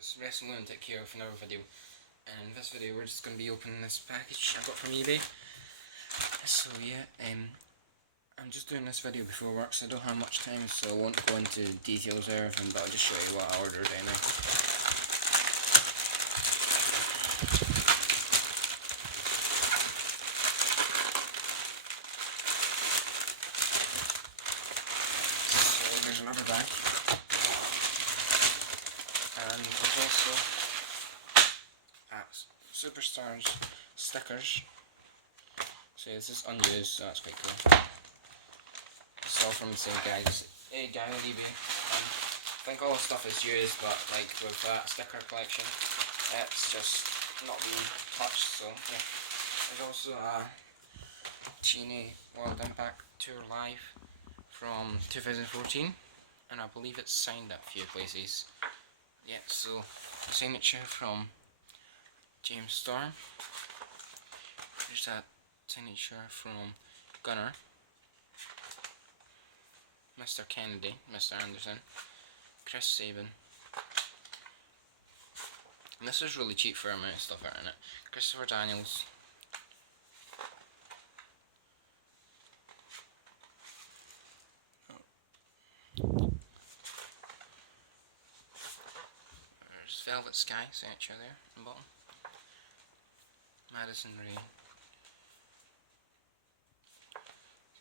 it's Wrestling Lunatic here with another video. And in this video we're just going to be opening this package I got from eBay. So yeah, I'm just doing this video before work, so I don't have much time, so I won't go into details or everything, but I'll just show you what I ordered anyway. So there's another bag. And there's also Superstars stickers. So this is unused, so that's quite cool. It's all from the same guy on eBay. I think all the stuff is used, but like with that sticker collection, it's just not being touched. So yeah. There's also a TNA World Impact Tour Live from 2014, and I believe it's signed at a few places. Yeah, so signature from James Storm. There's that signature from Gunner, Mr. Kennedy, Mr. Anderson, Chris Sabin. And this is really cheap for the amount of stuff in it. Christopher Daniels. There's Velvet Sky signature there on the bottom. Madison Rain.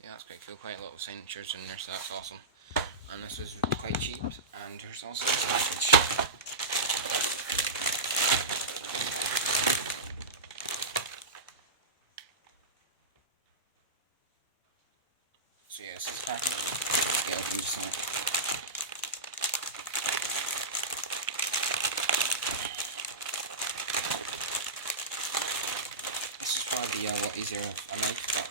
Yeah, that's quite cool, quite a lot of signatures in there, so that's awesome. And this is quite cheap, and there's also this package. So yeah, this is the package. Yeah, I'll just that. This is probably a lot easier with a knife, but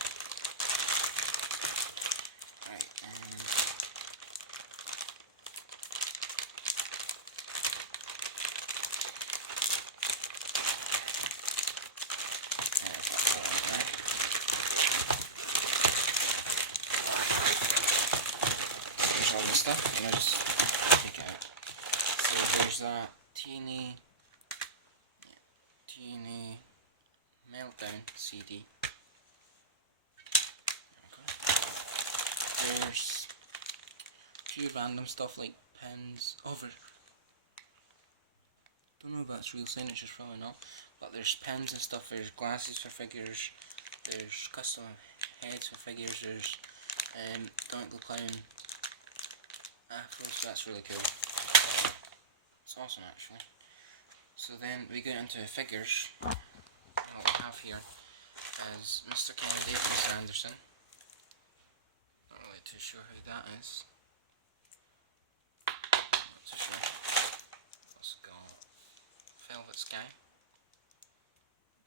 all this stuff, and I just take it out. So there's that TNA Meltdown CD. There's a few random stuff like pens. Don't know if that's real signatures, probably not. But there's pens and stuff. There's glasses for figures. There's custom heads for figures. There's Don't Go Clown afros, so that's really cool. It's awesome actually. So then we get into figures. What we have here is Mr. Kennedy and Mr. Anderson. Not really too sure who that is. Not too sure. Let's go Velvet Sky.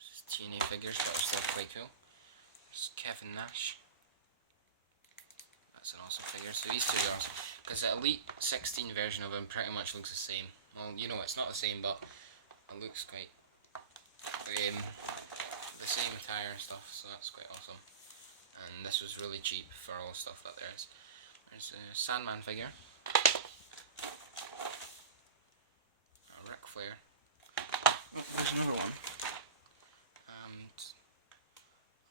This is TNA figures, but it's still quite cool. There's Kevin Nash. That's an awesome figure. So these two are awesome, because the Elite 16 version of him pretty much looks the same. Well, you know, it's not the same, but it looks quite the same attire and stuff, so that's quite awesome. And this was really cheap for all the stuff that there is. There's a Sandman figure, a Ric Flair. Oh, there's another one, and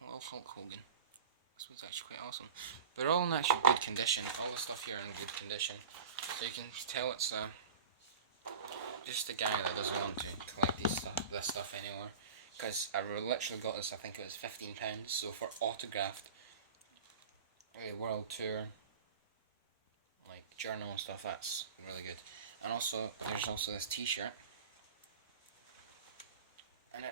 a little Hulk Hogan. This was actually quite awesome. They're all in actually good condition. All the stuff here are in good condition, so you can tell it's just a guy that doesn't want to collect this stuff anymore. Because I literally got this, I think it was £15. So for autographed world tour, like journal and stuff, that's really good. And also there's also this T-shirt, and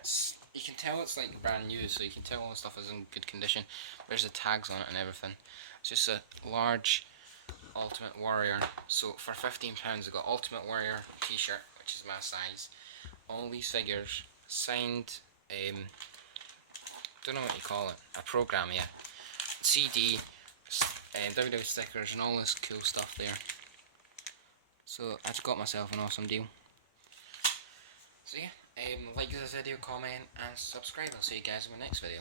you can tell it's like brand new, so you can tell all the stuff is in good condition. There's the tags on it and everything. It's just a large Ultimate Warrior. So for £15 I got Ultimate Warrior T-shirt, which is my size. All these figures signed, don't know what you call it, a program, yeah. CD, WWE stickers and all this cool stuff there. So I just got myself an awesome deal. So yeah, like this video, comment and subscribe. I'll see you guys in my next video.